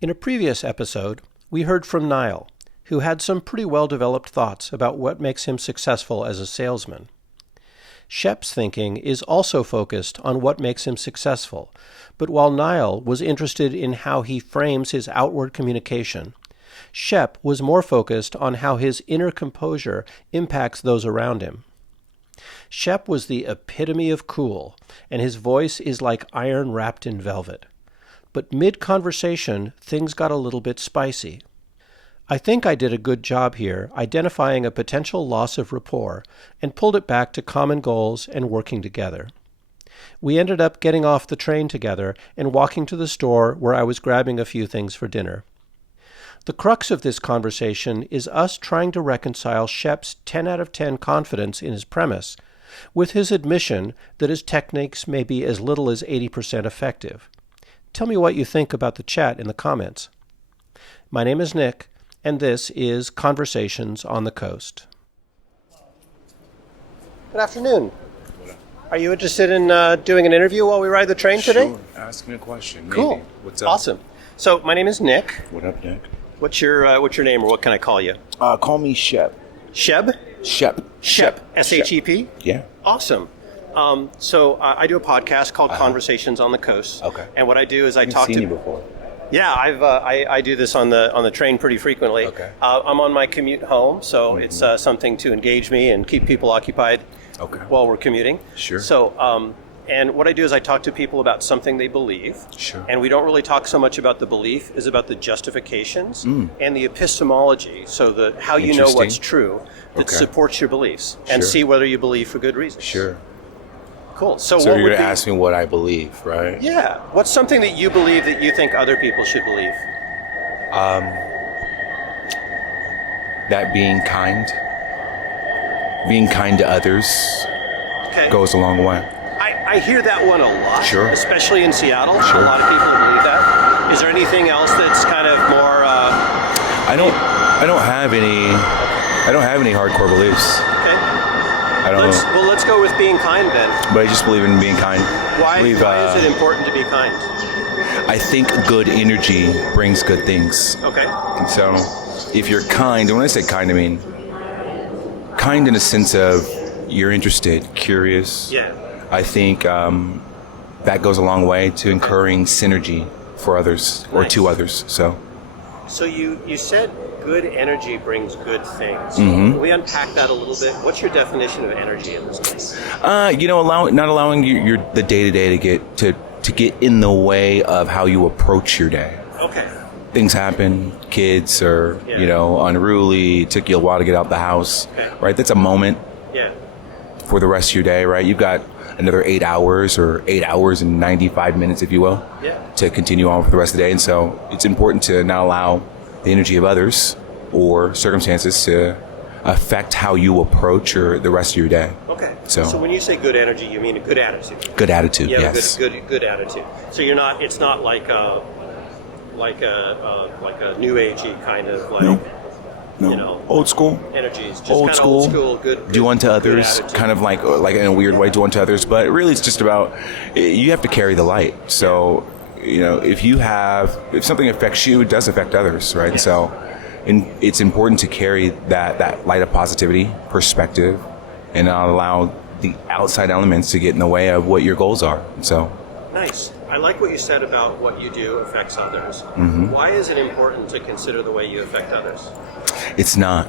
In a previous episode, we heard from Niall, who had some pretty well-developed thoughts about what makes him successful as a salesman. Shep's thinking is also focused on what makes him successful, but while Niall was interested in how he frames his outward communication, Shep was more focused on how his inner composure impacts those around him. Shep was the epitome of cool, and his voice is like iron wrapped in velvet. But mid-conversation, things got a little bit spicy. I think I did a good job here identifying a potential loss of rapport and pulled it back to common goals and working together. We ended up getting off the train together and walking to the store where I was grabbing a few things for dinner. The crux of this conversation is us trying to reconcile Shep's 10 out of 10 confidence in his premise with his admission that his techniques may be as little as 80% effective. Tell me what you think about the chat in the comments. My name is Nick, and this is Conversations on the Coast. Good afternoon. Are you interested in doing an interview while we ride the train today? Sure. Ask me a question. Maybe. Cool. What's up? Awesome. So my name is Nick. What up, Nick? What's your name, or what can I call you? Call me Shep. Shep? Shep. Shep. S-H-E-P? Yeah. Awesome. So I do a podcast called Conversations on the Coast. Okay. And what I do is I I've talk seen to... you before. Yeah, I do this on the train pretty frequently. Okay. I'm on my commute home, so it's something to engage me and keep people occupied while we're commuting. Sure. So, and what I do is I talk to people about something they believe. Sure. And we don't really talk so much about the belief, is about the justifications and the epistemology, so how you know what's true that supports your beliefs, and see whether you believe for good reasons. Sure. Cool. So you're going to ask me what I believe, right? Yeah. What's something that you believe that you think other people should believe? That being kind to others goes a long way. I hear that one a lot, especially in Seattle. Sure. A lot of people believe that. Is there anything else that's kind of more? I don't have any hardcore beliefs. Let's go with being kind then. But I just believe in being kind. Why is it important to be kind? I think good energy brings good things. Okay. And so if you're kind, and when I say kind, I mean kind in a sense of you're interested, curious. Yeah. I think that goes a long way to incurring synergy for others or to others. So you said good energy brings good things. Can we unpack that a little bit? What's your definition of energy in this case? not allowing your the day-to-day to get in the way of how you approach your day. Okay. Things happen, kids are, unruly, it took you a while to get out the house, right? That's a moment for the rest of your day, right? You've got another 8 hours or 8 hours and 95 minutes, if you will, to continue on for the rest of the day. And so it's important to not allow the energy of others or circumstances to affect how you approach the rest of your day. Okay. So when you say good energy, you mean a good attitude? Good attitude, yes. Good attitude. So it's not like a new agey kind of No. Old school. Energies. Just old kind school. Of old school. Good. Do unto others. Kind of like in a weird way, do unto others. But really, it's just about you have to carry the light. So if something affects you, it does affect others, right? Yes. So, it's important to carry that light of positivity, perspective, and not allow the outside elements to get in the way of what your goals are. So. Nice. I like what you said about what you do affects others. Why is it important to consider the way you affect others? It's not.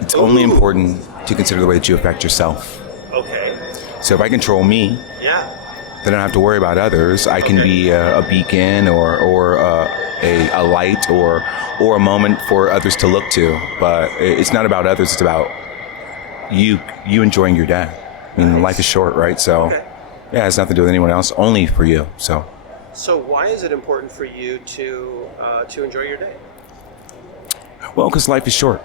It's only important to consider the way that you affect yourself. Okay. So if I control me, then I don't have to worry about others. I can be a beacon or a light or a moment for others to look to. But it's not about others. It's about you enjoying your day. I mean, life is short, right? So. Yeah, it has nothing to do with anyone else, only for you. So why is it important for you to enjoy your day? Well, because life is short.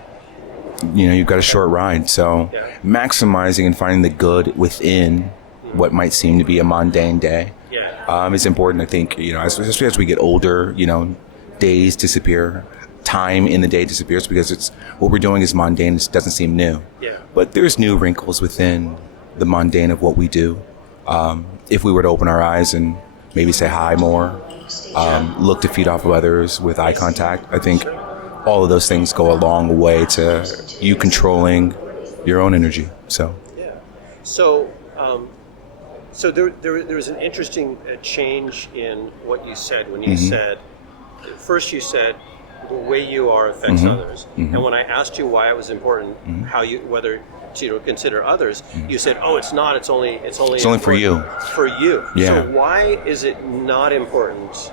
You've got a short ride. So maximizing and finding the good within what might seem to be a mundane day is important. I think, especially as we get older, days disappear. Time in the day disappears because it's what we're doing is mundane. It doesn't seem new. Yeah. But there's new wrinkles within the mundane of what we do. If we were to open our eyes and maybe say hi more, look to feed off of others with eye contact. I think all of those things go a long way to you controlling your own energy. So, so there was an interesting change in what you said when you said, first you said the way you are affects others, and when I asked you why it was important, how you whether to consider others, you said, "Oh, it's not. It's only for you." For you. Yeah. So why is it not important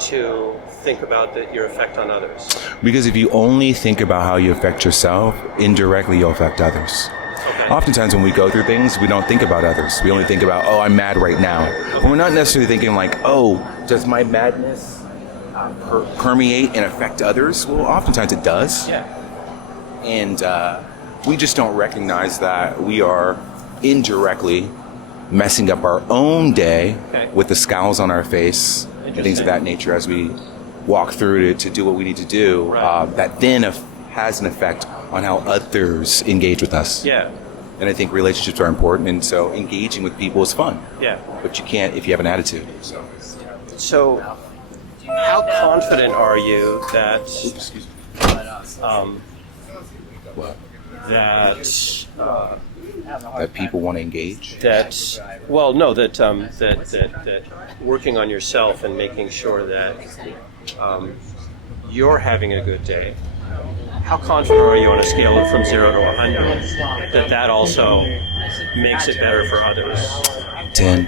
to think about your effect on others? Because if you only think about how you affect yourself, indirectly you'll affect others. Okay. Oftentimes when we go through things, we don't think about others. We only think about, oh, I'm mad right now. But we're not necessarily thinking like, oh, does my madness permeate and affect others? Well, oftentimes it does. Yeah. And we just don't recognize that we are indirectly messing up our own day with the scowls on our face and things of that nature as we walk through to do what we need to do. Right. That then has an effect on how others engage with us. Yeah. And I think relationships are important, and so engaging with people is fun. Yeah. But you can't if you have an attitude. So how confident are you that that people want to engage? That working on yourself and making sure that you're having a good day. How confident are you on a scale of from 0 to 100 that also makes it better for others? 10.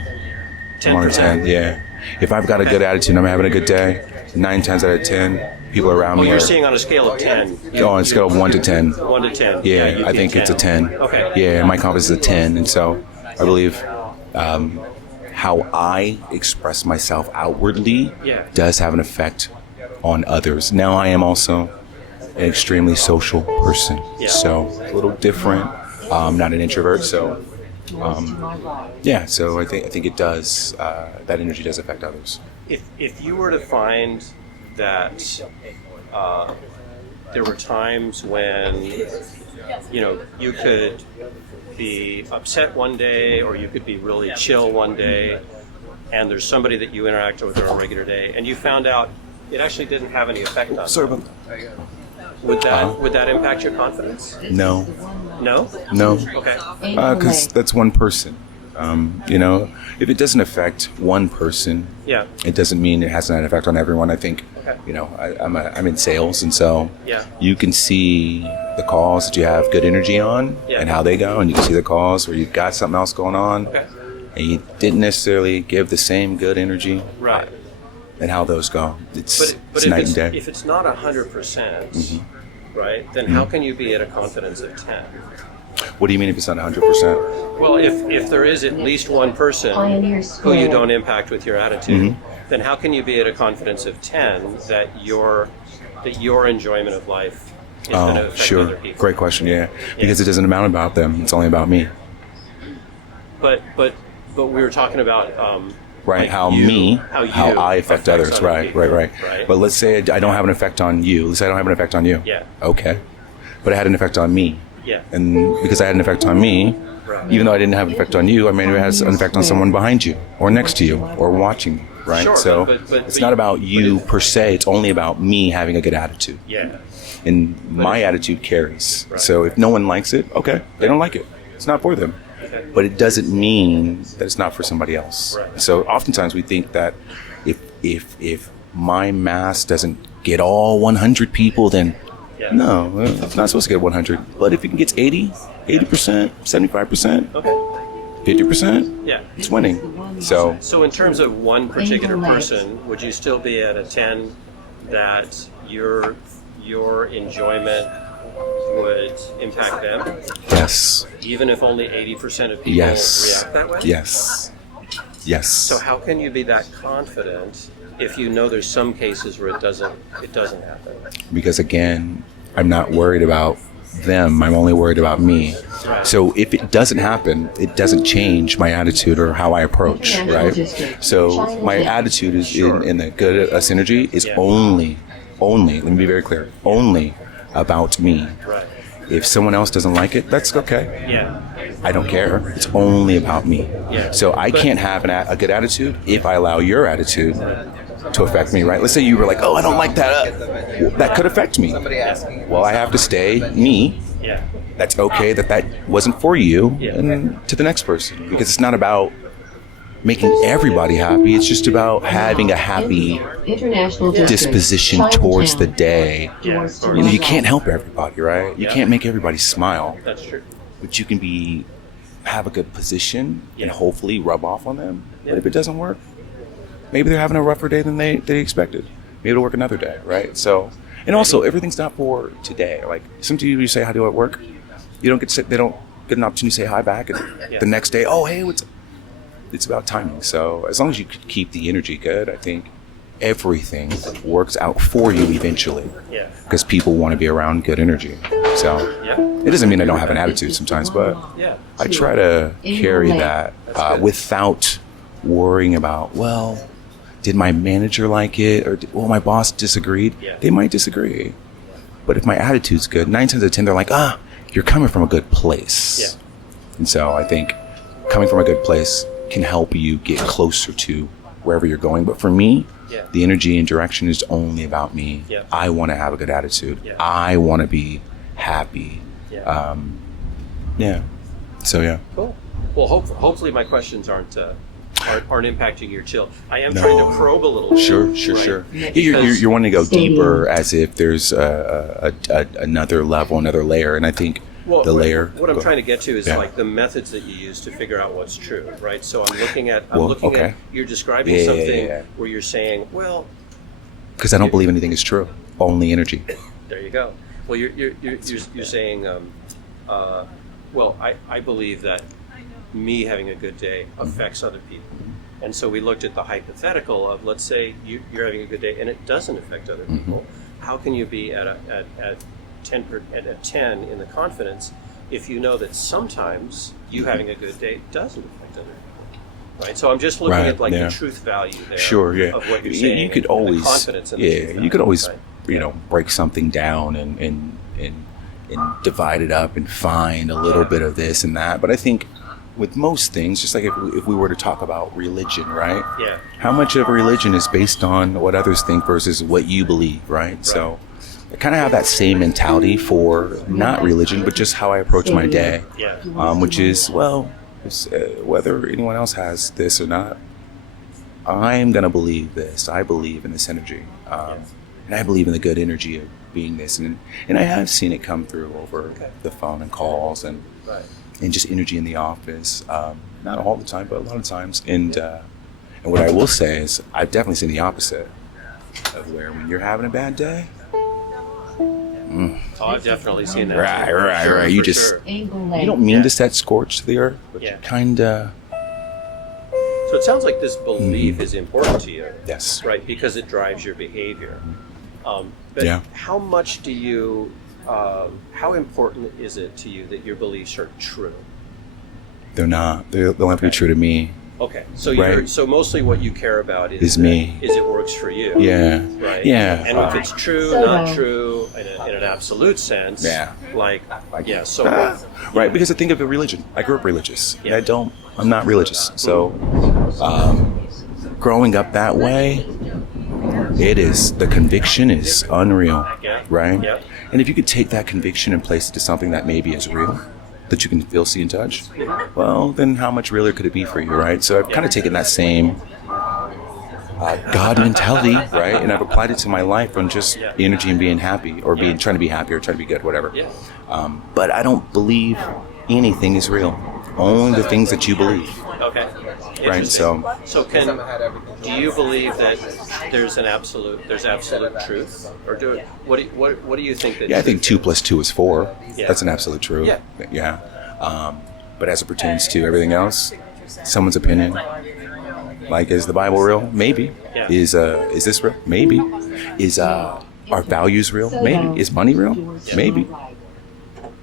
10%. 1 or 10, yeah. If I've got a good attitude and I'm having a good day, 9 times out of 10, people around me you're are... seeing on a scale of 10. On a scale of 1 to 10. 1 to 10. Yeah, I think it's a 10. Okay. Yeah, my confidence is a 10. And so I believe how I express myself outwardly does have an effect on others. Now I am also an extremely social person. Yeah. So a little different. Not an introvert. So so I think it does. That energy does affect others. If you were to find that there were times when you could be upset one day or you could be really chill one day, and there's somebody that you interact with on a regular day, and you found out it actually didn't have any effect on them. Would that impact your confidence? No. No? No. Okay. Because that's one person. If it doesn't affect one person, it doesn't mean it has an effect on everyone. I think, I'm in sales, and so you can see the calls that you have good energy on and how they go, and you can see the calls where you've got something else going on, and you didn't necessarily give the same good energy, right? And how those go. It's but night and day. If it's not 100%, right, then how can you be at a confidence of 10? What do you mean if it's not 100%? Well, if there is at least one person who you don't impact with your attitude, then how can you be at a confidence of 10 that your enjoyment of life is going to affect other people? Great question, because it doesn't amount about them. It's only about me. But we were talking about right, like how I affect others. Right. But let's say I don't have an effect on you. Let's say I don't have an effect on you. Yeah. Okay. But I had an effect on me. Yeah. And because I had an effect on me, even though I didn't have an effect on you, I may have had an effect on someone behind you or next to you or watching you, right? Sure, so but it's not about you per se. It's only about me having a good attitude. Yeah. And my attitude carries. Right. So if no one likes it, okay, they don't like it. It's not for them. Okay. But it doesn't mean that it's not for somebody else. Right. So oftentimes we think that if my mass doesn't get all 100 people, then no, it's not supposed to get 100. But if it gets 80%, 75%, 50%, it's winning. So in terms of one particular person, would you still be at a 10 that your enjoyment would impact them? Yes. Even if only 80% of people react that way? Yes. So how can you be that confident if you know there's some cases where it doesn't happen? Because again, I'm not worried about them. I'm only worried about me. Right. So if it doesn't happen, it doesn't change my attitude or how I approach, right? So my attitude is in the good synergy is only, let me be very clear, only about me. Right. If someone else doesn't like it, that's okay. Yeah. I don't care. It's only about me. Yeah. So I can't have a good attitude if I allow your attitude to affect me, right? Let's say you were like, oh, I don't like that. Well, that could affect me. Well, I have to stay me. That's okay that wasn't for you, and to the next person, because it's not about making everybody happy. It's just about having a happy disposition towards the day. You can't help everybody, right? You can't make everybody smile. That's true. But you can have a good position and hopefully rub off on them. But if it doesn't work, maybe they're having a rougher day than they expected. Maybe it'll work another day, right? So, and also everything's not for today. Like sometimes you say, "How do I work?" They don't get an opportunity to say hi back, and the next day, "Oh, hey, it's about timing." So as long as you could keep the energy good, I think everything works out for you eventually. Because people want to be around good energy. So it doesn't mean I don't have an attitude sometimes, but I try to carry that without worrying about, well, did my manager like it? Or my boss disagreed? They might disagree. But if my attitude's good, 9 times out of 10, they're like, you're coming from a good place. And so I think coming from a good place can help you get closer to wherever you're going. But for me, the energy and direction is only about me. I want to have a good attitude. I want to be happy. So Cool. Well, hopefully my questions aren't impacting your chill. I am trying to probe a little bit. Sure. You're wanting to go deeper, as if there's another level, another layer, and I think what I'm trying to get to is like the methods that you use to figure out what's true, right? So I'm looking at you're describing something where you're saying, well, because I don't believe anything is true, only energy. There you go. Well, you're saying, well, I believe that me having a good day affects other people. And so we looked at the hypothetical of, let's say you're having a good day and it doesn't affect other people. How can you be at 10 in the confidence if you know that sometimes you having a good day doesn't affect other people? Right? So I'm just looking at the truth value there of what you're saying. You could always confidence in the you could always break something down and divide it up and find a little bit of this and that. But I think with most things, just like if we were to talk about religion, right? How much of religion is based on what others think versus what you believe, right? So I kind of have that same mentality for not religion, but just how I approach my day, which is, whether anyone else has this or not, I'm going to believe this. I believe in this energy. And I believe in the good energy of being this. And I have seen it come through over the phone and calls and just energy in the office. Not all the time, but a lot of times. And what I will say is I've definitely seen the opposite of where when you're having a bad day. Oh, I've definitely seen that. Right. You don't mean to set scorch to the earth, but you kind of. So it sounds like this belief is important to you. Yes. Right, because it drives your behavior. But how much do you, how important is it to you that your beliefs are true? They're not. They'll have to be true to me. Okay, so so mostly what you care about is me. Is it works for you? Right. And if it's true, not true, in an absolute sense, right? Because I think of a religion. I grew up religious. I'm not religious. So, growing up that way, the conviction is unreal, right? And if you could take that conviction and place it to something that maybe is real, that you can feel, see, and touch, well, then how much realer could it be for you, right? So I've kind of taken that same God mentality, right? And I've applied it to my life on just energy and being happy, or trying to be happy, or trying to be good, whatever. But I don't believe anything is real. Only the things that you believe. Okay. Right. So do you believe that there's absolute truth, or what do you think that? I think 2 + 2 is 4. That's an absolute truth. But as it pertains to everything else, someone's opinion. Like, is the Bible real? Maybe. Is this real? Maybe. Is our values real? Maybe. Is money real? Maybe.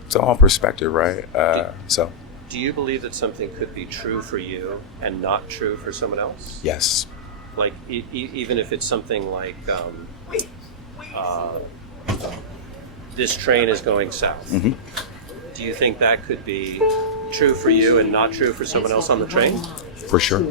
It's all perspective, right? So. Do you believe that something could be true for you and not true for someone else? Yes. Like, even if it's something like, this train is going south. Do you think that could be true for you and not true for someone else on the train? For sure.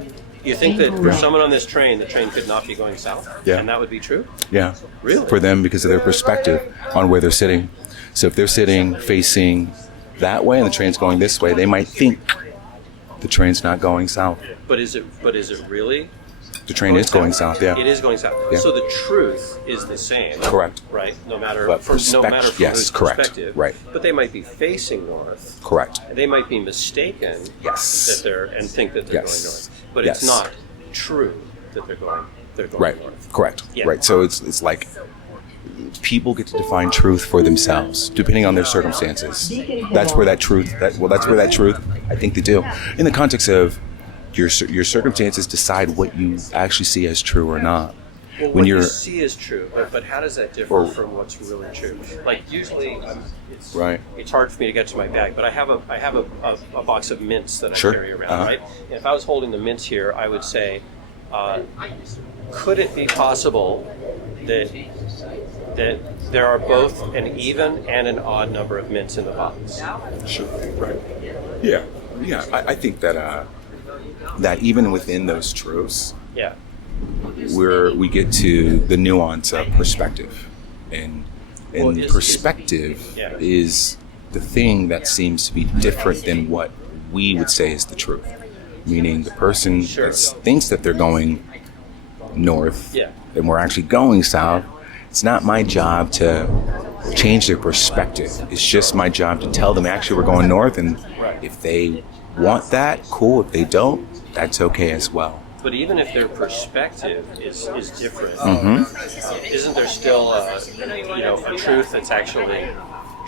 You think that for someone on this train, the train could not be going south? Yeah. And that would be true? Yeah. Really? For them, because of their perspective on where they're sitting. So if they're sitting facing that way and the train's going this way, they might think the train's not going south. But is it really? The train is going south, yeah. It is going south. Yeah. So the truth is the same. Correct. Right? No matter But from yes, whose correct. perspective. Right. But they might be facing north. Correct. They might be mistaken Yes. that they're and think that they're Yes. going north. But Yes. it's not true that they're going Right. north. Correct. Yeah. Right. So it's like people get to define truth for themselves, depending on their circumstances. That's where that truth, I think they do. In the context of your circumstances decide what you actually see as true or not. Well, When what you're you see is true, but how does that differ from what's really true? Like usually, Right. it's hard for me to get to my bag, but I have a box of mints that I Sure. carry around, Uh-huh. right? And if I was holding the mints here, I would say, could it be possible that there are both an even and an odd number of mints in the box? Sure. Right. Yeah. Yeah. I think that that even within those truths, Yeah. we get to the nuance of perspective, and perspective yeah. is the thing that seems to be different than what we would say is the truth. Meaning the person that thinks that they're going north, Yeah. and we're actually going south. It's not my job to change their perspective. It's just my job to tell them actually we're going north, and if they want that, cool. If they don't, that's okay as well. But even if their perspective is different, Mm-hmm. isn't there still a truth that's actually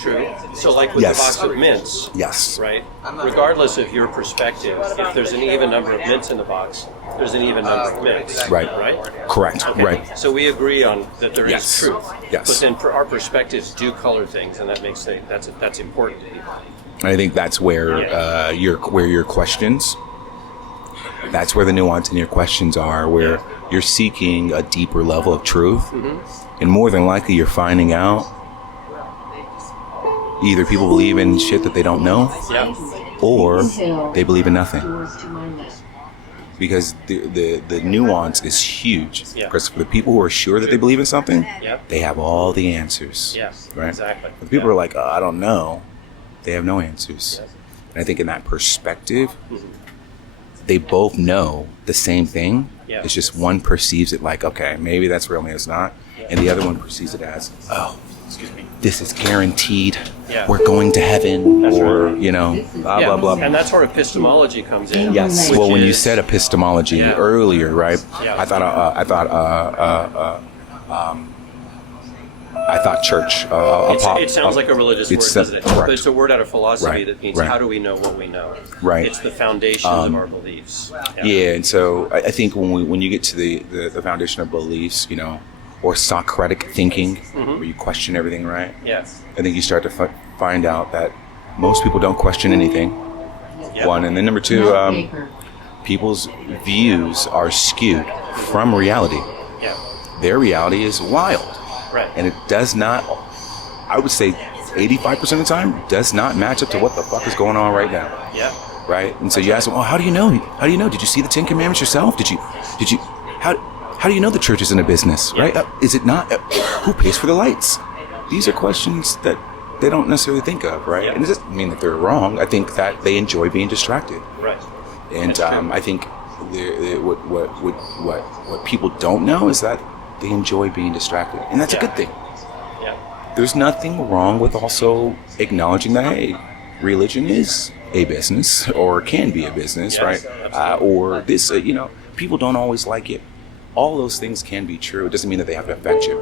true? So like with Yes. the box of mints, Yes. right? Regardless of your perspective, if there's an even number of mints in the box, there's an even number of mints. Right. Right? Correct. Okay. Right. So we agree on that there is Yes. truth. Yes. But then our perspectives do color things, and that makes that's important to people. I think that's where your questions. That's where the nuance in your questions are, where you're seeking a deeper level of truth, and more than likely you're finding out either people believe in shit that they don't know, Yeah. or they believe in nothing. Because the nuance is huge. Yeah. Because for the people who are sure that they believe in something, Yeah. they have all the answers. Yeah. Right? Exactly. But the people who are like, I don't know, they have no answers. Yes. And I think in that perspective, they both know the same thing. Yeah. It's just one perceives it like, okay, maybe that's real, maybe it's not. And the other one perceives it as, this is guaranteed. Yeah. We're going to heaven, That's or, right. blah, blah, blah. And that's where epistemology comes in. Yes. which Well, when you is- said epistemology Yeah. earlier, right? Yeah. I thought church. It sounds like a religious word, doesn't it? correct. But it's a word out of philosophy Right, that means right. how do we know what we know? Right. It's the foundation of our beliefs. Yeah, and so I think when you get to the foundation of beliefs, or Socratic thinking, where you question everything, right? Yeah. I think you start to find out that most people don't question anything. Yeah. One, and then number two, people's views are skewed from reality. Yeah. Their reality is wild. Right. And it does not, I would say 85% of the time, does not match up to what the fuck is going on right now. Yeah. Right? And so you ask them, how do you know? How do you know? Did you see the Ten Commandments yourself? How do you know the church isn't a business? Right? Is it not? Who pays for the lights? These are questions that they don't necessarily think of, right? Yeah. And it doesn't mean that they're wrong. I think that they enjoy being distracted. Right. And I think what people don't know is that they enjoy being distracted, and that's a good thing. Yeah. There's nothing wrong with also acknowledging that, hey, religion is a business, or can be a business, Yes, right? Or this, people don't always like it. All those things can be true. It doesn't mean that they have to affect you.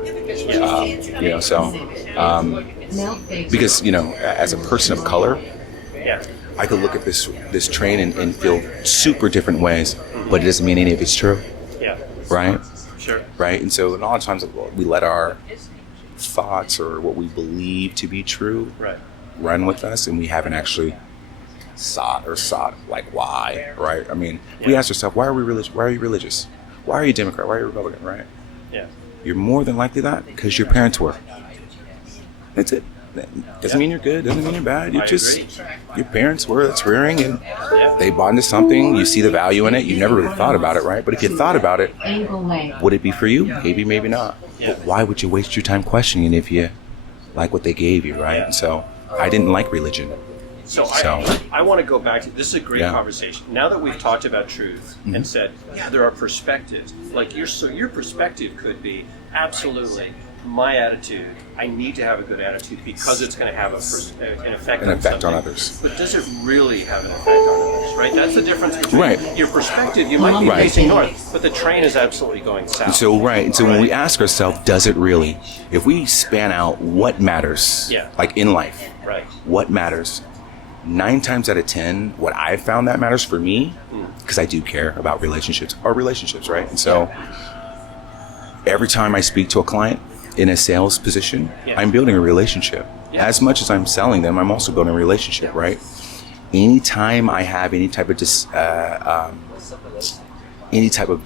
Because as a person of color, Yeah. I could look at this train and feel super different ways, but it doesn't mean any of it's true, Yeah. right? Sure. Right? And so a lot of times we let our thoughts or what we believe to be true Right. run with us, and we haven't actually sought like why, right? I mean, we ask ourselves, why are we religious? Why are you religious? Why are you Democrat? Why are you Republican, right? Yeah. You're more than likely that because your parents were. That's it. Doesn't mean you're good. Doesn't mean you're bad. You're just agree. your parents were it's rearing, and they bought into something. You see the value in it. You never really thought about it, right? But if you thought about it, would it be for you? Maybe, maybe not. But why would you waste your time questioning if you like what they gave you, right? And so I didn't like religion. So I want to go back to, this is a great conversation. Now that we've talked about truth and said, there are perspectives, like your perspective could be absolutely my attitude. I need to have a good attitude because it's going to have an effect on others. But does it really have an effect on others, right? That's the difference between your perspective. You might be facing north, but the train is absolutely going south. So when we ask ourselves, does it really? If we span out what matters, like in life, what matters? 9 times out of 10, what I've found that matters for me, because I do care about relationships, are relationships, right? And so every time I speak to a client in a sales position, I'm building a relationship. As much as I'm selling them, I'm also building a relationship, right? Anytime I have any type of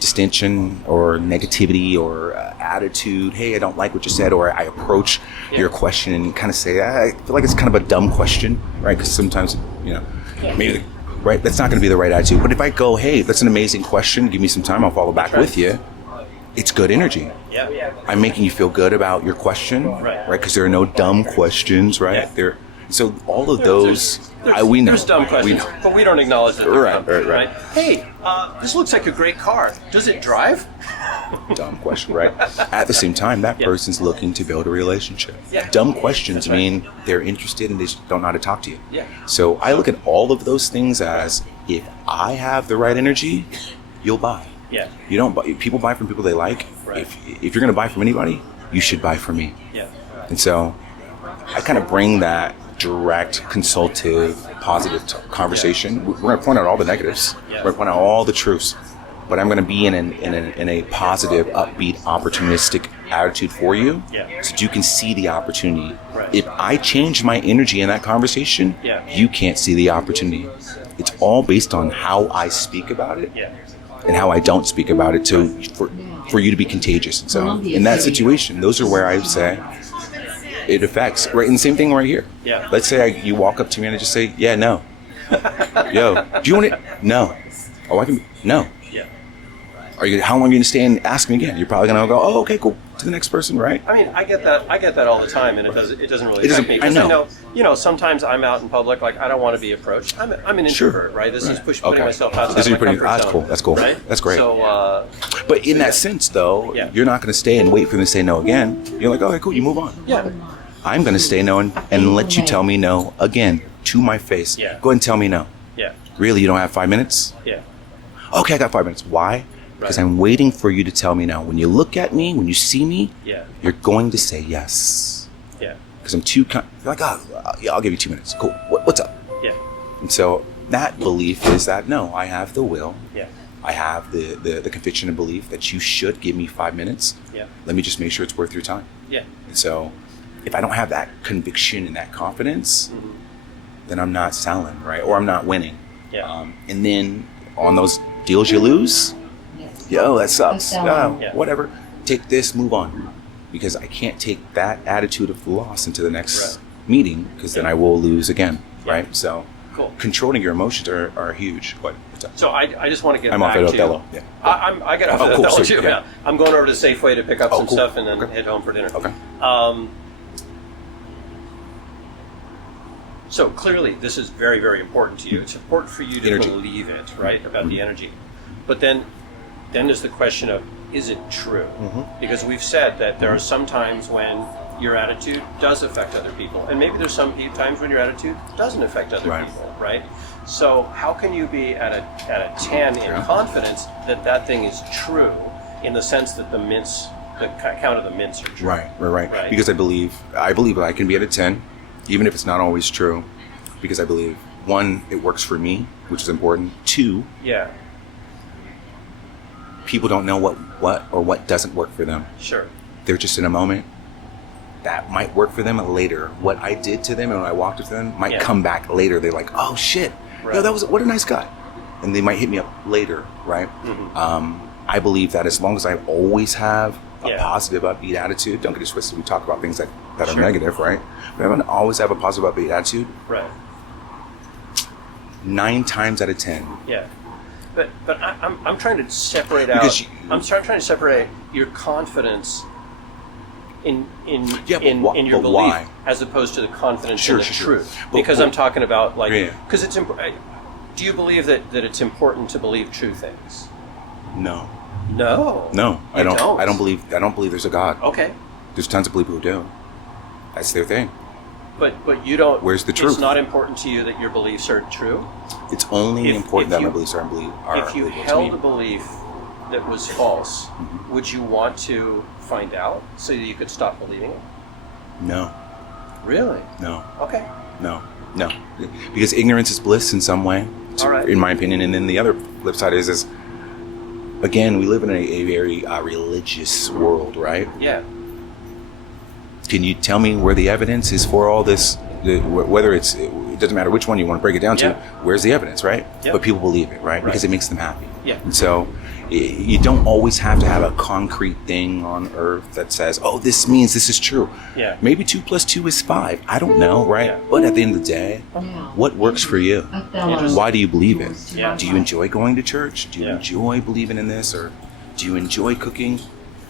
distinction or negativity or attitude, hey, I don't like what you said, or I approach your question and kind of say, I feel like it's kind of a dumb question, right? Because sometimes, maybe, right, that's not going to be the right attitude. But if I go, hey, that's an amazing question, give me some time, I'll follow back with you, it's good energy. I'm making you feel good about your question, right? Because there are no dumb questions, right? So all of those, we know. There's dumb questions, but we don't acknowledge that they're dumb, right? Hey, this looks like a great car. Does it drive? Dumb question, right? At the same time, that person's looking to build a relationship. Dumb questions mean they're interested and they just don't know how to talk to you. So I look at all of those things as, if I have the right energy, you'll buy. You don't buy. People buy from people they like. If you're going to buy from anybody, you should buy from me. And so I kind of bring that direct, consultative, positive conversation. We're going to point out all the negatives. We're going to point out all the truths. But I'm going to be in a positive, upbeat, opportunistic attitude for you, so that you can see the opportunity. If I change my energy in that conversation, you can't see the opportunity. It's all based on how I speak about it and how I don't speak about it for you to be contagious. And so in that situation, those are where I say it affects, right? And the same thing right here. Let's say you walk up to me and I just say, no. Yo, do you want it? No. Oh, I can, no. How long are you going to stay and ask me again? You're probably going to go, oh, okay, cool, to the next person, right? I mean, I get that all the time, and it doesn't really affect me. I know. Sometimes I'm out in public, like, I don't want to be approached. I'm an introvert, right? This is putting myself outside my comfort zone. That's cool. Right? That's great. So, but in that sense, though, you're not going to stay and wait for them to say no again. You're like, okay, cool, you move on. I'm going to stay no and let you tell me no again to my face. Go ahead and tell me no. Really, you don't have 5 minutes? Okay, I got 5 minutes. Why? Because I'm waiting for you to tell me now. When you look at me, when you see me, you're going to say yes. Because I'm too you're like, I'll give you 2 minutes. Cool. What's up? And so that belief is that, no, I have the will. I have the conviction and belief that you should give me 5 minutes. Let me just make sure it's worth your time. And so if I don't have that conviction and that confidence, then I'm not selling, right? Or I'm not winning. And then on those deals you lose, that sucks. Whatever. Take this, move on. Because I can't take that attitude of loss into the next meeting, because then I will lose again, right? So controlling your emotions are huge. So I just want to get I'm back off at to... Othello. I got off at Othello too. I'm going over to Safeway to pick up some stuff and then head home for dinner. So clearly this is very, very important to you. It's important for you to believe it, right, about the energy. But then there's the question of, is it true? Because we've said that there are some times when your attitude does affect other people, and maybe there's some times when your attitude doesn't affect other people, right? So how can you be at a 10 in confidence that thing is true, in the sense that the count of the mints are true? Right. Because I believe I can be at a 10, even if it's not always true, because I believe, 1, it works for me, which is important. 2, people don't know what doesn't work for them. They're just in a moment. That might work for them later. What I did to them and when I walked with them might come back later. They're like, oh shit, what a nice guy. And they might hit me up later, right? I believe that as long as I always have a positive, upbeat attitude. Don't get it twisted. We talk about things that are negative, right? We haven't always have a positive, upbeat attitude. Right. 9 times out of 10. Yeah. But I'm trying to separate out. I'm trying to separate your confidence in your belief why? as opposed to the confidence in the truth. But, because I'm talking about because it's important. Do you believe that it's important to believe true things? No. No, I don't. I don't believe there's a God. Okay. There's tons of people who do. That's their thing. But you don't. Where's the truth? It's not important to you that your beliefs are true. It's only important that my beliefs are If you held a belief that was false, would you want to find out so that you could stop believing it? No. Really? No. Okay. No. Because ignorance is bliss in some way, in my opinion. And then the other flip side is again, we live in a very religious world, right? Yeah. Can you tell me where the evidence is for all this? Whether it doesn't matter which one you want to break it down to. Where's the evidence, right? Yep. But people believe it, right? Because it makes them happy. Yeah. And so you don't always have to have a concrete thing on earth that says, "Oh, this means this is true." Yeah. Maybe 2 + 2 is 5. I don't know, right? Yeah. But at the end of the day, what works for you? Why do you believe it? Yeah. Do you enjoy going to church? Do you Yeah. enjoy believing in this, or do you enjoy cooking?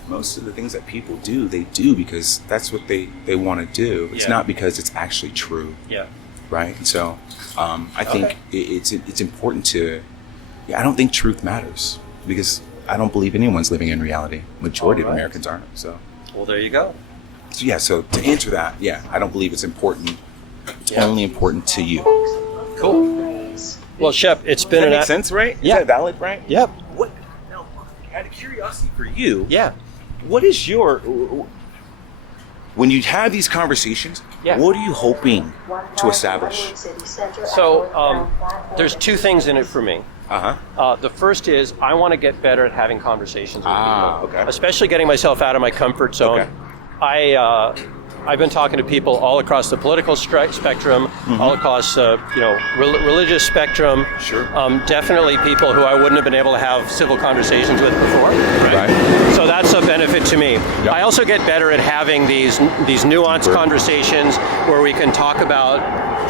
Most of the things that people do, they do because that's what they want to do. It's not because it's actually true. Yeah. Right? And so I think it's important to... I don't think truth matters because I don't believe anyone's living in reality. Majority of Americans aren't. So. Well, there you go. So to answer that, I don't believe it's important. It's only important to you. Cool. Well, Shep, it's been... Does that make sense, right? Yeah. Is that valid, right? Yep. What? Now, out of curiosity for you... Yeah. What is your... When you have these conversations, what are you hoping to establish? So there's 2 things in it for me. The first is I want to get better at having conversations with people, especially getting myself out of my comfort zone. I've been talking to people all across the political spectrum, all across religious spectrum. Sure. Definitely people who I wouldn't have been able to have civil conversations with before. Right. So that's a benefit to me. Yep. I also get better at having these nuanced conversations where we can talk about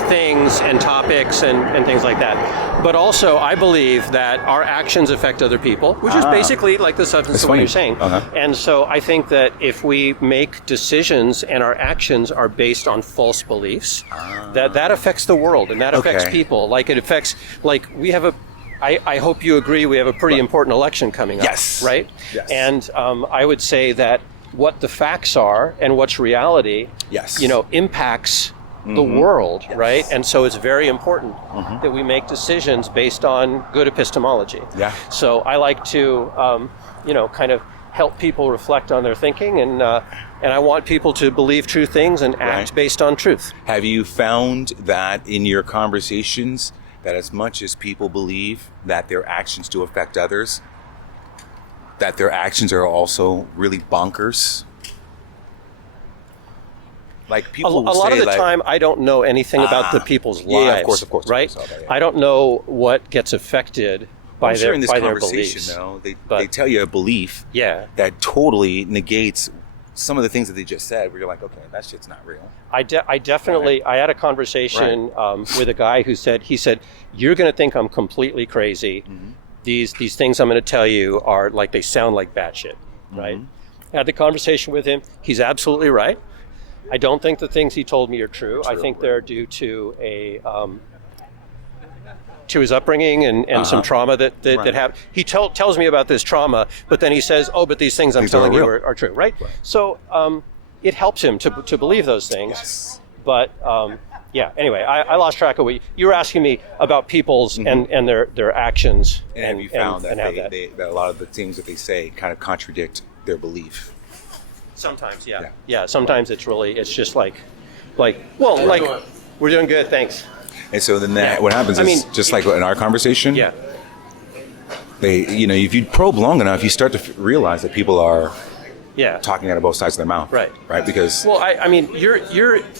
things and topics and things like that. But also, I believe that our actions affect other people, which is basically like the substance of what you're saying. And so I think that if we make decisions and our actions are based on false beliefs, that affects the world and that affects people. Like it affects, like we have a, I hope you agree, we have a pretty important election coming up. Yes. Right? Yes. And I would say that what the facts are and what's reality, impacts the world, right? And so it's very important that we make decisions based on good epistemology. Yeah. So I like to, kind of help people reflect on their thinking, and I want people to believe true things and act based on truth. Have you found that in your conversations that as much as people believe that their actions do affect others, that their actions are also really bonkers? Like people a lot of the time, I don't know anything about the people's lives. Yeah, of course. Right? I don't know what gets affected by their in this beliefs. Though, they tell you a belief that totally negates some of the things that they just said, where you're like, okay, that shit's not real. I definitely, I had a conversation with a guy who said, you're going to think I'm completely crazy. These things I'm going to tell you are like, they sound like batshit, right? I had the conversation with him. He's absolutely right. I don't think the things he told me are true. I think they're due to to his upbringing and some trauma that happened. He tells me about this trauma, but then he says, "Oh, but these things I'm telling you are true," right? So it helps him to believe those things. Yes. But anyway, I lost track of what you were asking me about people's and their actions. And have you found that a lot of the things that they say kind of contradict their belief? Sometimes, yeah. Sometimes it's just like, we're doing good, thanks. And so then what happens is just like in our conversation. Yeah. They, if you probe long enough, you start to realize that people are talking out of both sides of their mouth. Right. Because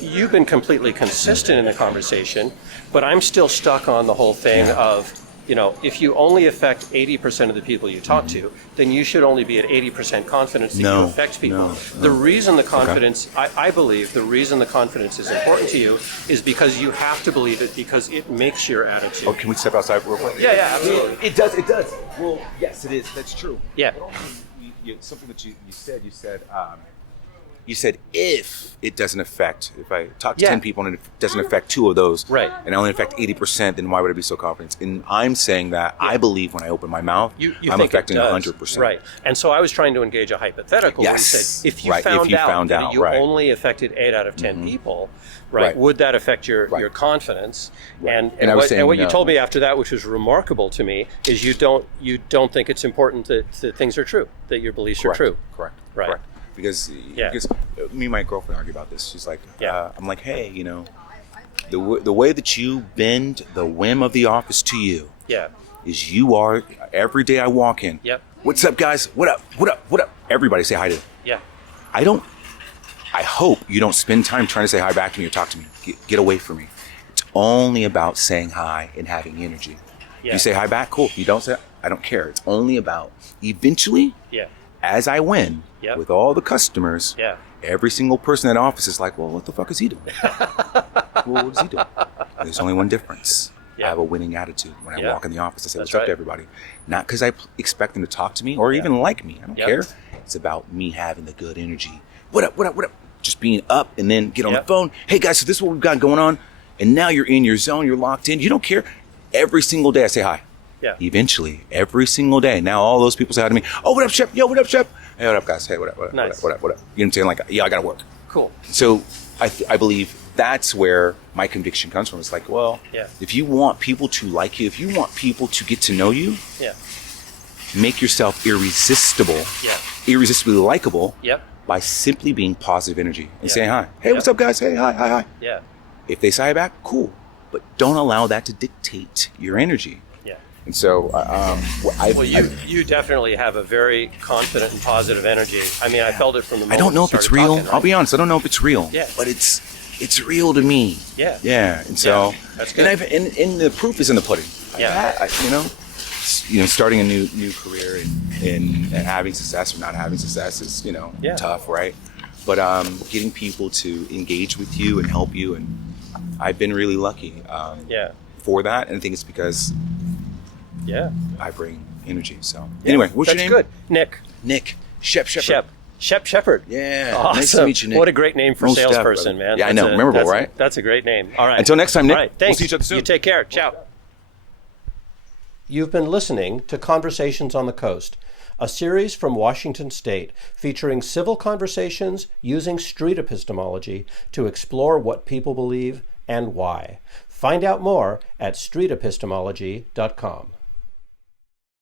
you've been completely consistent in the conversation, but I'm still stuck on the whole thing of if you only affect 80% of the people you talk to, then you should only be at 80% confidence that you affect people. The reason the confidence, I believe, the reason the confidence is important to you is because you have to believe it because it makes your attitude. Oh, can we step outside real quick? Yeah, absolutely. It does. Well, yes, it is. That's true. Yeah. Something that you said if it doesn't affect, if I talk to 10 people and it doesn't affect 2 of those, right, and I only affect 80%, then why would I be so confident? And I'm saying that I believe when I open my mouth, I'm affecting 100%. Right. And so I was trying to engage a hypothetical where you said, if you found out that you only affected 8 out of 10 people, would that affect your confidence? Right. And what you told me after that, which was remarkable to me, is you don't think it's important that things are true, that your beliefs are true. Correct. Right. Correct. Because me and my girlfriend argue about this. She's like, I'm like, hey, the way that you bend the whim of the office to you is you are, every day I walk in, what's up, guys? What up? What up? What up? Everybody say hi to them. Yeah. I hope you don't spend time trying to say hi back to me or talk to me. Get away from me. It's only about saying hi and having energy. You say hi back, cool. You don't say, I don't care. It's only about eventually, as I win with all the customers, every single person in that office is like, well, what the fuck is he doing? Well, what is he doing? There's only one difference. I have a winning attitude. When I walk in the office, I say, what's up to everybody? Not because I expect them to talk to me or even like me. I don't care. It's about me having the good energy. What up, what up, what up? Just being up and then get on the phone. Hey, guys, so this is what we've got going on. And now you're in your zone. You're locked in. You don't care. Every single day I say hi. Yeah. Eventually, every single day. Now all those people say hi to me. Oh, what up, Shep? Yo, what up, Shep? Hey, what up, guys? Hey, what up, what up, nice. what up, what up? You know what I'm saying? Like, I got to work. Cool. So I believe that's where my conviction comes from. It's like, well, if you want people to like you, if you want people to get to know you, make yourself irresistible, irresistibly likable by simply being positive energy and saying hi. Hey, what's up, guys? Hey, hi. Yeah. If they say hi back, cool. But don't allow that to dictate your energy. And so, you definitely have a very confident and positive energy. I mean, I felt it from the moment I don't know if it's real. Talking, right? I'll be honest. I don't know if it's real. Yeah. But it's real to me. Yeah. Yeah. And so, that's good. And the proof is in the pudding. Yeah. Starting a new career and having success or not having success is tough, right? But getting people to engage with you and help you, and I've been really lucky. For that, and I think it's because. I bring energy. So anyway, what's your name? That's good. Nick. Shep Shepherd. Shep Shepherd. Yeah. Awesome. Nice to meet you, Nick. What a great name for salesperson, man. Yeah, I know. Memorable, right? That's a great name. All right. Until next time, Nick. All right. Thanks. We'll see each other soon. You take care. Ciao. You've been listening to Conversations on the Coast, a series from Washington State featuring civil conversations using street epistemology to explore what people believe and why. Find out more at streetepistemology.com.